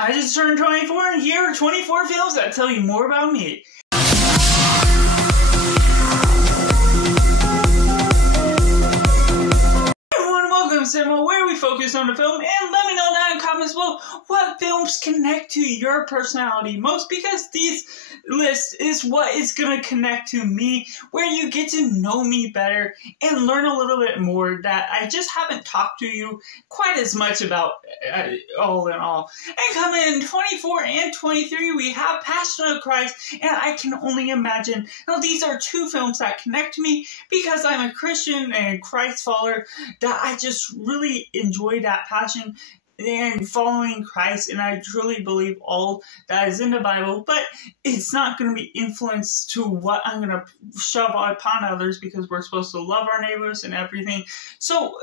I just turned 24 and here are 24 films that tell you more about me. Welcome to Cinema, where we focus on the film, and let me know down in the comments below what films connect to your personality most, because these lists is what is going to connect to me, where you get to know me better and learn a little bit more that I just haven't talked to you quite as much about all in all. And coming in 24 and 23, we have Passion of Christ, and I Can Only Imagine. Now, these are two films that connect to me because I'm a Christian and Christ follower, that I just really enjoy that passion and following Christ, and I truly believe all that is in the Bible, but it's not going to be influenced to what I'm going to shove upon others, because we're supposed to love our neighbors and everything. So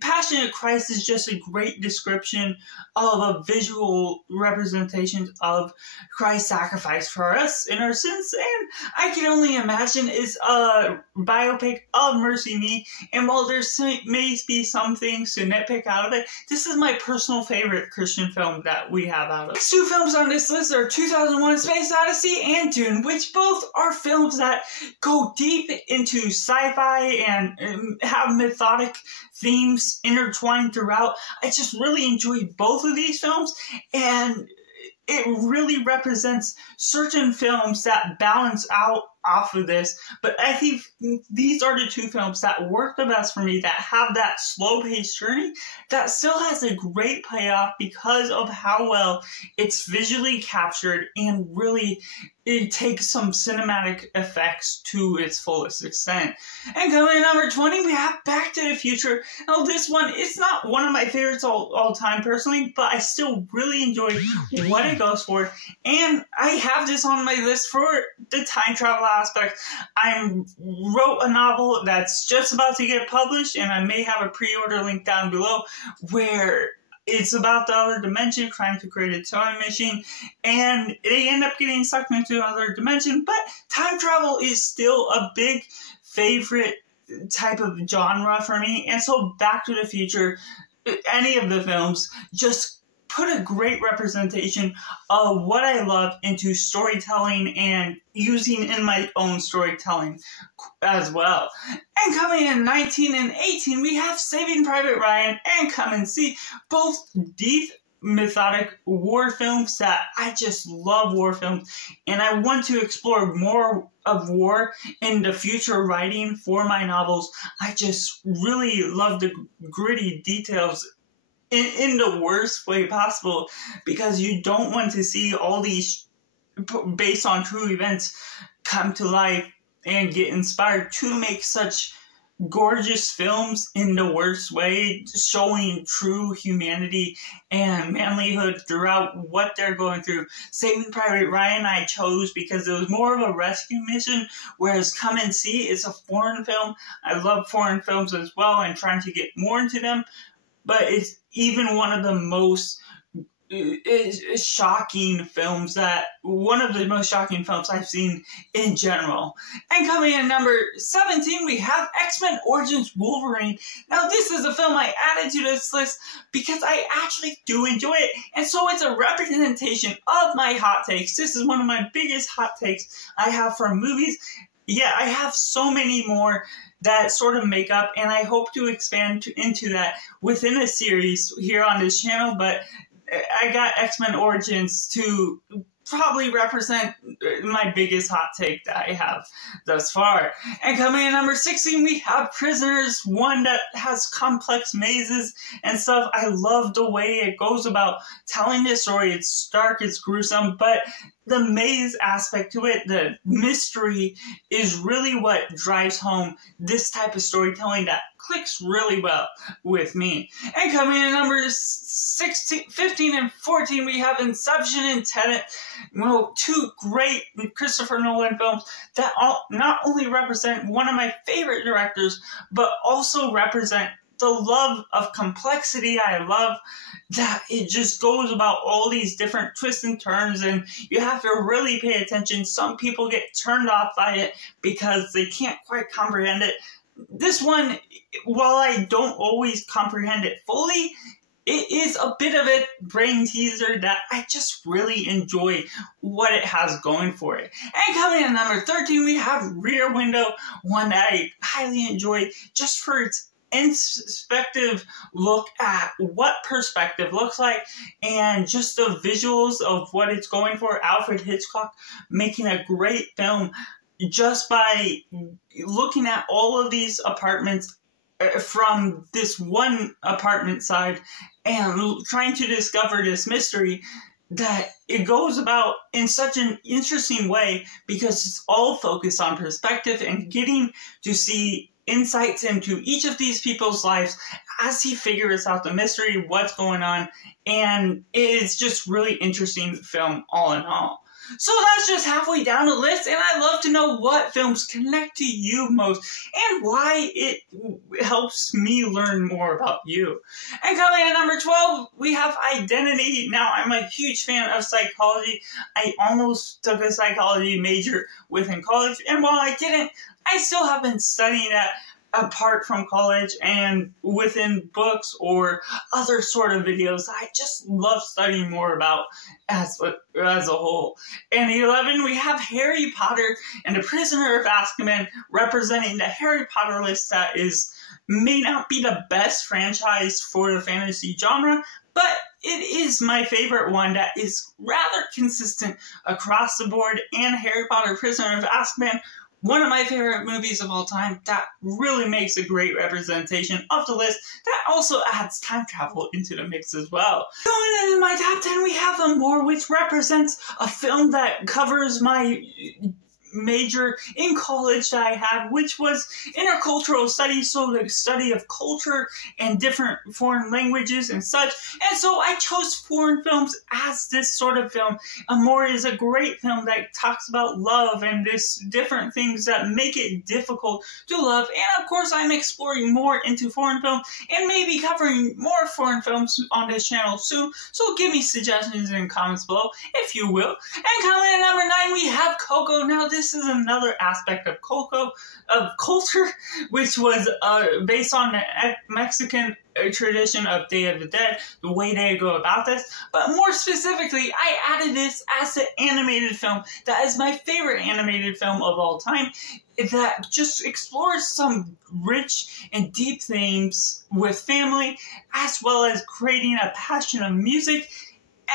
Passion of Christ is just a great description of a visual representation of Christ's sacrifice for us and our sins, and I Can Only Imagine is a biopic of MercyMe, and while there may be some things to nitpick out of it, this is my personal favorite Christian film that we have out of it. Next two films on this list are 2001: Space Odyssey and Dune, which both are films that go deep into sci-fi and have mythologic themes intertwined throughout. I just really enjoy both of these films, and it really represents certain films that balance out off of this, but I think these are the two films that work the best for me, that have that slow-paced journey that still has a great payoff because of how well it's visually captured, and really it takes some cinematic effects to its fullest extent. And coming in number 20, we have Back to the Future. Now, this one, it's not one of my favorites all time personally, but I still really enjoy what it goes for, and I have this on my list for the time travel aspect. I wrote a novel that's just about to get published, and I may have a pre-order link down below, where it's about the other dimension trying to create a time machine, and they end up getting sucked into another dimension. But time travel is still a big favorite type of genre for me, and so Back to the Future, any of the films, just put a great representation of what I love into storytelling and using in my own storytelling as well. And coming in 19 and 18, we have Saving Private Ryan and Come and See, both deep methodic war films that I just love war films, and I want to explore more of war in the future writing for my novels. I just really love the gritty details in the worst way possible, because you don't want to see all these based on true events come to life and get inspired to make such gorgeous films in the worst way, showing true humanity and manlyhood throughout what they're going through. Saving Private Ryan I chose because it was more of a rescue mission, whereas Come and See is a foreign film. I love foreign films as well and trying to get more into them, but it's even one of the most shocking films I've seen in general. And coming in number 17, we have X-Men Origins Wolverine. Now, this is a film I added to this list because I actually do enjoy it, and so it's a representation of my hot takes. This is one of my biggest hot takes I have for movies. Yeah, I have so many more that sort of make up, and I hope to expand into that within a series here on this channel, but I got X-Men Origins to probably represent my biggest hot take that I have thus far. And coming in number 16, we have Prisoners, one that has complex mazes and stuff. I love the way it goes about telling this story. It's dark, it's gruesome, but the maze aspect to it, the mystery, is really what drives home this type of storytelling that clicks really well with me. And coming in numbers 15 and 14, we have Inception and Tenet. Two great Christopher Nolan films that not only represent one of my favorite directors, but also represent the love of complexity. I love that it just goes about all these different twists and turns, and you have to really pay attention. Some people get turned off by it because they can't quite comprehend it. This one, while I don't always comprehend it fully, it is a bit of a brain teaser that I just really enjoy what it has going for it. And coming in at number 13, we have Rear Window, one that I highly enjoy just for its introspective look at what perspective looks like and just the visuals of what it's going for. Alfred Hitchcock making a great film just by looking at all of these apartments from this one apartment side and trying to discover this mystery that it goes about in such an interesting way because it's all focused on perspective and getting to see insights into each of these people's lives as he figures out the mystery, what's going on, and it's just really interesting film all in all. So that's just halfway down the list, and I'd love to know what films connect to you most and why it helps me learn more about you. And coming in at number 12, we have Identity. Now, I'm a huge fan of psychology. I almost took a psychology major within college, and while I didn't, I still have been studying that apart from college and within books or other sort of videos. I just love studying more about as a whole. And 11, we have Harry Potter and the Prisoner of Azkaban representing the Harry Potter list that may not be the best franchise for the fantasy genre, but it is my favorite one that is rather consistent across the board. And Harry Potter Prisoner of Azkaban, one of my favorite movies of all time, that really makes a great representation of the list that also adds time travel into the mix as well. Going into my top 10, we have Amour, which represents a film that covers my major in college that I had, which was intercultural studies, so the study of culture and different foreign languages and such. And so I chose foreign films as this sort of film. Amour is a great film that talks about love and this different things that make it difficult to love. And of course, I'm exploring more into foreign film and maybe covering more foreign films on this channel soon. So give me suggestions in the comments below, if you will. And coming in at number 9, we have Coco. Now, this is another aspect of culture, which was based on the Mexican tradition of Day of the Dead, the way they go about this. But more specifically, I added this as an animated film that is my favorite animated film of all time, that just explores some rich and deep themes with family, as well as creating a passion of music,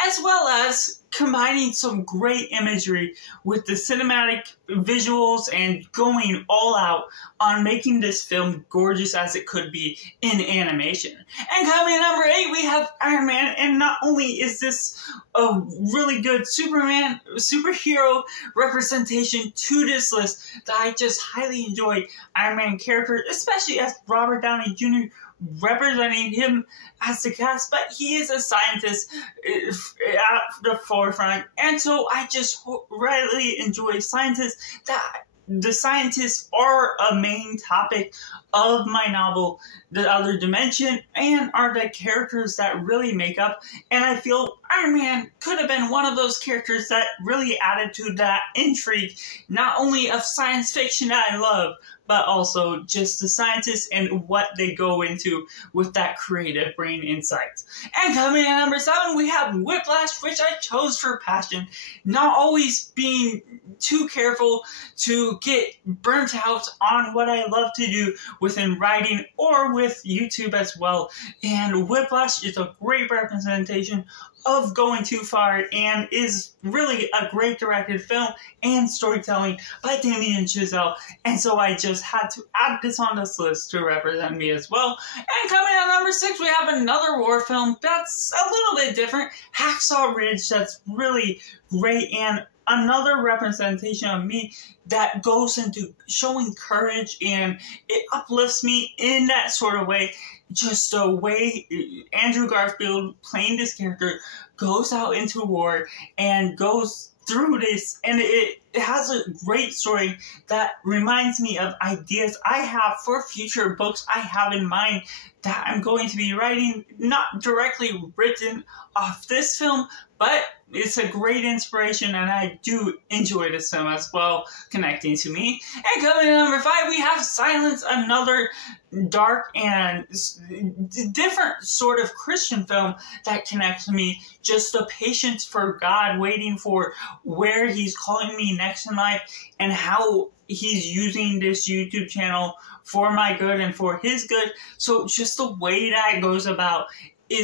as well as combining some great imagery with the cinematic visuals and going all out on making this film gorgeous as it could be in animation. And coming at number 8, we have Iron Man, and not only is this a really good superhero representation to this list that I just highly enjoy Iron Man character, especially as Robert Downey Jr. representing him as the cast, but he is a scientist at the forefront, and so I just really enjoy scientists. That the scientists are a main topic of my novel, The Other Dimension, and are the characters that really make up, and I feel Iron Man could have been one of those characters that really added to that intrigue, not only of science fiction that I love, but also just the scientists and what they go into with that creative brain insights. And coming at number 7, we have Whiplash, which I chose for passion, not always being too careful to get burnt out on what I love to do within writing or with YouTube as well. And Whiplash is a great representation of going too far and is really a great directed film and storytelling by Damien Chazelle. And so I just had to add this on this list to represent me as well. And coming at number 6, we have another war film that's a little bit different, Hacksaw Ridge, that's really great and another representation of me that goes into showing courage, and it uplifts me in that sort of way. Just the way Andrew Garfield, playing this character, goes out into war and goes through this, and it has a great story that reminds me of ideas I have for future books I have in mind that I'm going to be writing, not directly written off this film, but it's a great inspiration, and I do enjoy this film as well, connecting to me. And coming in number 5, we have Silence, another dark and different sort of Christian film that connects to me. Just the patience for God, waiting for where He's calling me next in life, and how He's using this YouTube channel for my good and for His good. So just the way that it goes about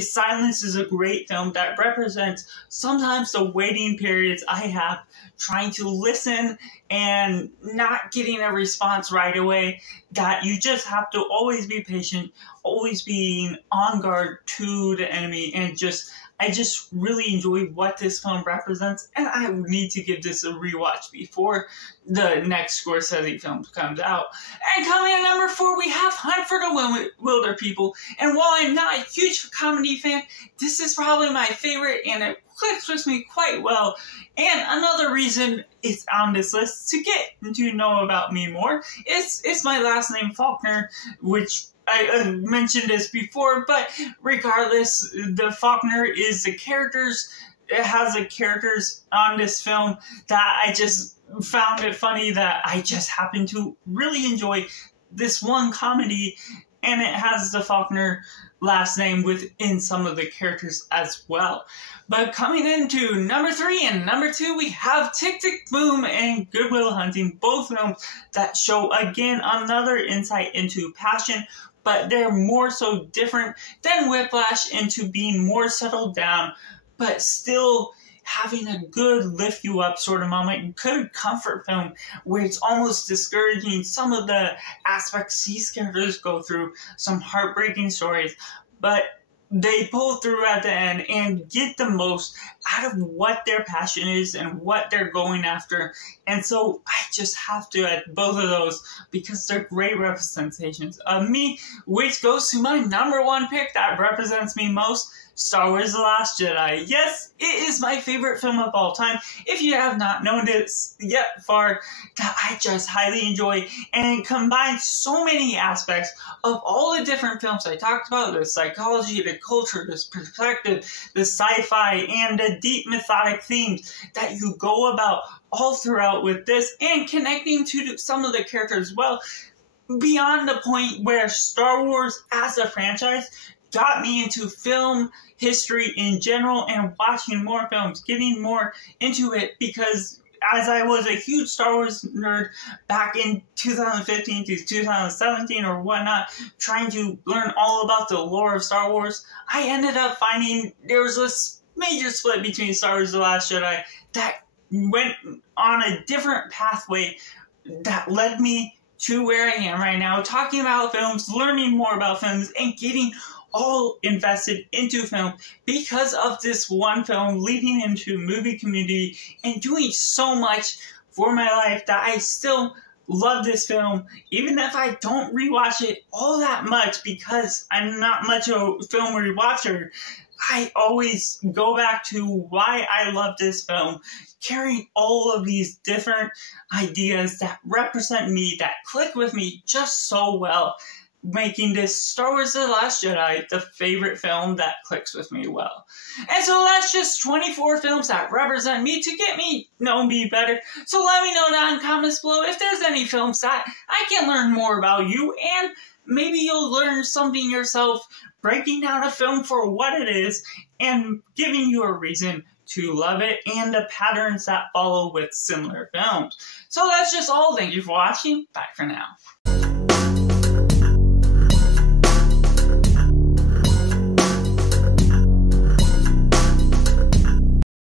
Silence is a great film that represents sometimes the waiting periods I have trying to listen and not getting a response right away, that you just have to always be patient, always being on guard to the enemy, and I just really enjoy what this film represents, and I need to give this a rewatch before the next Scorsese film comes out. And coming in number 4, we have Hunt for the Wilderpeople. And while I'm not a huge comedy fan, this is probably my favorite, and it clicks with me quite well. And another reason it's on this list to get to know about me more is my last name, Faulkner, which I mentioned this before, but regardless, the Faulkner is the characters. It has the characters on this film that I just found it funny, that I just happen to really enjoy this one comedy, and it has the Faulkner last name within some of the characters as well. But coming into number 3 and number 2, we have Tick, Tick, Boom and Good Will Hunting, both films that show, again, another insight into passion, but they're more so different than Whiplash into being more settled down, but still having a good lift you up sort of moment, good comfort film where it's almost discouraging some of the aspects these characters go through, some heartbreaking stories, but they pull through at the end and get the most out of what their passion is and what they're going after. And so I just have to add both of those because they're great representations of me, which goes to my number 1 pick that represents me most, Star Wars The Last Jedi. Yes, it is my favorite film of all time. If you have not known this yet far, that I just highly enjoy, and it combines so many aspects of all the different films I talked about, the psychology, the culture, the perspective, the sci-fi, and the deep mythic themes that you go about all throughout with this, and connecting to some of the characters as well, beyond the point where Star Wars as a franchise got me into film history in general and watching more films, getting more into it, because as I was a huge Star Wars nerd back in 2015 to 2017 or whatnot, trying to learn all about the lore of Star Wars, I ended up finding there was this major split between Star Wars The Last Jedi that went on a different pathway that led me to where I am right now, talking about films, learning more about films, and getting all invested into film because of this one film, leading into movie community and doing so much for my life that I still love this film, even if I don't rewatch it all that much because I'm not much of a film rewatcher. I always go back to why I love this film, carrying all of these different ideas that represent me, that click with me just so well, making this Star Wars The Last Jedi the favorite film that clicks with me well. And so that's just 24 films that represent me to get me know me better. So let me know down in the comments below if there's any films that I can learn more about you, and maybe you'll learn something yourself, breaking down a film for what it is and giving you a reason to love it and the patterns that follow with similar films. So that's just all. Thank you for watching. Bye for now.